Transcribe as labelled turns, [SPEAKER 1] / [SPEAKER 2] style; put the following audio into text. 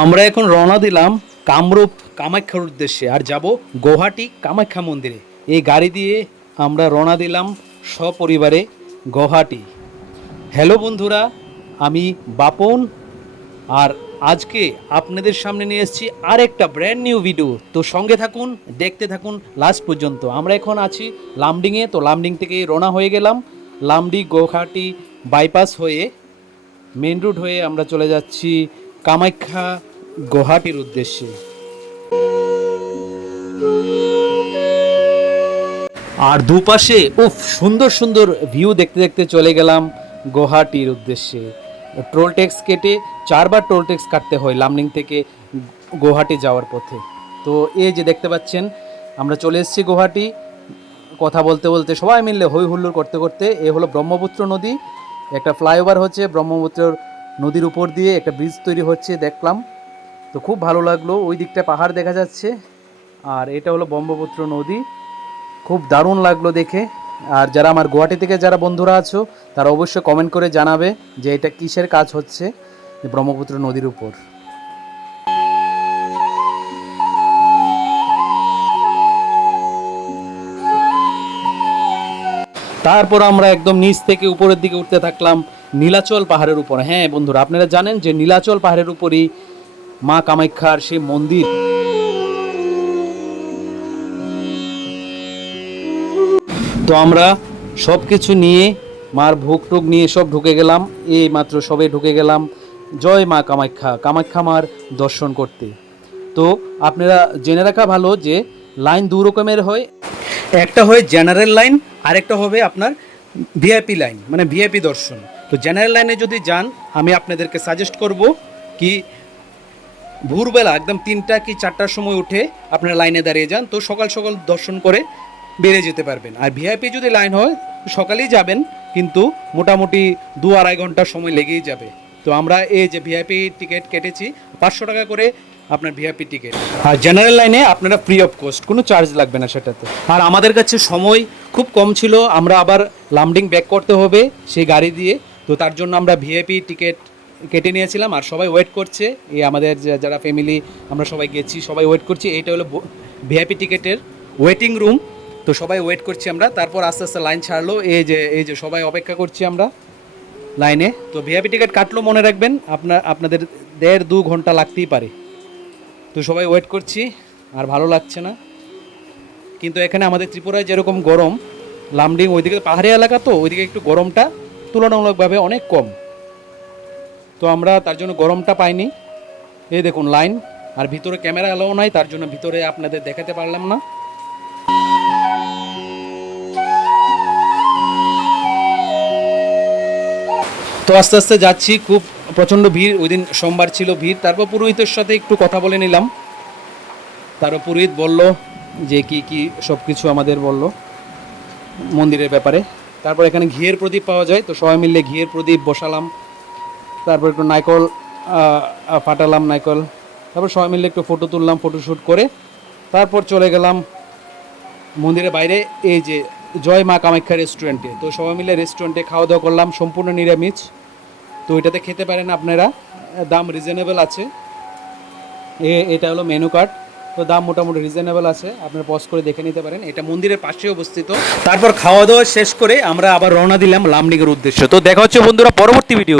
[SPEAKER 1] আমরা এখন রওনা দিলাম কামরূপ কামাখ্যার উদ্দেশ্যে, আর যাব গুয়াহাটি কামাখ্যা মন্দিরে। এই গাড়ি দিয়ে আমরা রওনা দিলাম সপরিবারে গৌহাটি। হ্যালো বন্ধুরা, আমি বাপন, আর আজকে আপনাদের সামনে নিয়ে এসেছি আর একটা ব্র্যান্ড নিউ ভিডিও তো সঙ্গে থাকুন, দেখতে থাকুন লাস্ট পর্যন্ত। আমরা এখন আছি লামডিংয়ে তো লামডিং থেকে রওনা হয়ে গেলাম। লামডি গুয়াহাটি বাইপাস হয়ে মেন রুট হয়ে আমরা চলে যাচ্ছি কামাখ্যা গুয়াহাটির উদ্দেশ্যে। আর দুপাশে, উফ, সুন্দর সুন্দর ভিউ দেখতে দেখতে চলে গেলাম গুয়াহাটির উদ্দেশ্যে। টোল ট্যাক্স কেটে চারবার টোল ট্যাক্স কাটতে হয় লামনিং থেকে গুয়াহাটি যাওয়ার পথে। তো এই যে দেখতে পাচ্ছেন, আমরা চলে এসেছি গুয়াহাটি। কথা বলতে বলতে সবাই মিললে হই হুল্লোড় করতে করতে এ হলো ব্রহ্মপুত্র নদী। একটা ফ্লাইওভার হচ্ছে ব্রহ্মপুত্র নদীর উপর দিয়ে একটা ব্রিজ তৈরি হচ্ছে, দেখলাম। তো খুব ভালো লাগল, ওই দিকটা পাহাড় দেখা যাচ্ছে। আর এটা হলো ব্রহ্মপুত্র নদী। খুব দারুণ লাগল দেখে। আর যারা আমার গুয়াহাটি থেকে যারা বন্ধুরা আছো, তারা অবশ্যই কমেন্ট করে জানাবে যে এটা কিসের কাজ হচ্ছে ব্রহ্মপুত্র নদীর উপর। তারপর আমরা একদম নিচ থেকে উপরের দিকে উঠতে থাকলাম নীলাচল পাহাড়ের উপর। হ্যাঁ বন্ধুরা, আপনারা জানেন যে নীলাচল পাহাড়ের উপরই মা কামাখ্যার সেই মন্দির। তো আমরা সব কিছু নিয়ে, মার ভোগ টোগ নিয়ে সব ঢুকে গেলাম। এই মাত্র সবে ঢুকে গেলাম। জয় মা কামাখ্যা কামাখ্যা মার দর্শন করতে। তো আপনারা জেনে রাখা ভালো যে লাইন দু রকমের হয়। একটা হয় জেনারেল লাইন আরেকটা হবে আপনার ভিআইপি লাইন মানে ভিআইপি দর্শন। তো জেনারেল লাইনে যদি যান, আমি আপনাদেরকে সাজেস্ট করব কি ভোরবেলা একদম তিনটা কি চারটার সময় উঠে আপনারা লাইনে দাঁড়িয়ে যান, তো সকাল সকাল দর্শন করে বেড়ে যেতে পারবেন। আর ভিআইপি যদি লাইন হয়, সকালেই যাবেন, কিন্তু মোটামুটি দু আড়াই ঘণ্টা সময় লেগেই যাবে। তো আমরা এই যে ভিআইপি টিকিট কেটেছি, পাঁচশো টাকা করে আপনার ভিআইপি টিকিট আর জেনারেল লাইনে আপনারা ফ্রি অফ কস্ট কোনো চার্জ লাগবে না সেটাতে। আর আমাদের কাছে সময় খুব কম ছিল, আমরা আবার লামডিং ব্যাক করতে হবে সেই গাড়ি দিয়ে। তো তার জন্য আমরা ভিআইপি টিকিট কেটে নিয়েছিলাম আর সবাই ওয়েট করছে। এই আমাদের যারা ফ্যামিলি আমরা সবাই গেছি, সবাই ওয়েট করছি। এইটা হলো ভিআইপি টিকিটের ওয়েটিং রুম তো সবাই ওয়েট করছি আমরা। তারপর আস্তে আস্তে লাইন ছাড়লো। এই যে এই যে সবাই অপেক্ষা করছি আমরা লাইনে তো ভিআইপি টিকিট কাটলো মনে রাখবেন। আপনার, আপনাদের দেড় দু ঘণ্টা লাগতেই পারে। তো সবাই ওয়েট করছি। আর ভালো লাগছে না। কিন্তু এখানে আমাদের ত্রিপুরায় যেরকম গরম, লামডিং ওইদিকে পাহাড়ি এলাকা তো, ওইদিকে একটু গরমটা তুলনামূলকভাবে অনেক কম। তো আমরা তার জন্য গরমটা পাইনি। এই দেখুন লাইন, আর ভিতরে ক্যামেরা এলাও নাই, তার জন্য ভিতরে আপনাদের দেখাতে পারলাম না। তো আস্তে আস্তে যাচ্ছি, খুব প্রচণ্ড ভিড় ওই দিন সোমবার ছিল ভিড়। তারপর পুরোহিতের সাথে একটু কথা বলে নিলাম। তারপর পুরোহিত বলল যে কি কি সব কিছু আমাদের বলল মন্দিরের ব্যাপারে। তারপর এখানে ঘিয়ের প্রদীপ পাওয়া যায়, তো সবাই মিলে ঘিয়ের প্রদীপ বসালাম। তারপর একটু নাইকল ফাটালাম নাইকল। তারপর সবাই মিলে একটু ফটো তুললাম ফটোশ্যুট করে। তারপর চলে গেলাম মন্দিরের বাইরে, এই যে জয় মা কামাখ্যা রেস্টুরেন্টে তো সবাই মিলে রেস্টুরেন্টে খাওয়া দাওয়া করলাম, সম্পূর্ণ নিরামিষ। তো এটাতে খেতে পারেন আপনারা, দাম রিজনেবল আছে। এ- এটা হলো মেনু কার্ড তো দাম মোটামুটি রিজনেবল আছে। আপনারা পজ করে দেখে নিতে পারেন। এটা মন্দিরের পাশে অবস্থিত। তারপর খাওয়া দাওয়া শেষ করে আমরা আবার রওনা দিলাম লামনিগের উদ্দেশ্য। তো দেখা হচ্ছে বন্ধুরা পরবর্তী ভিডিও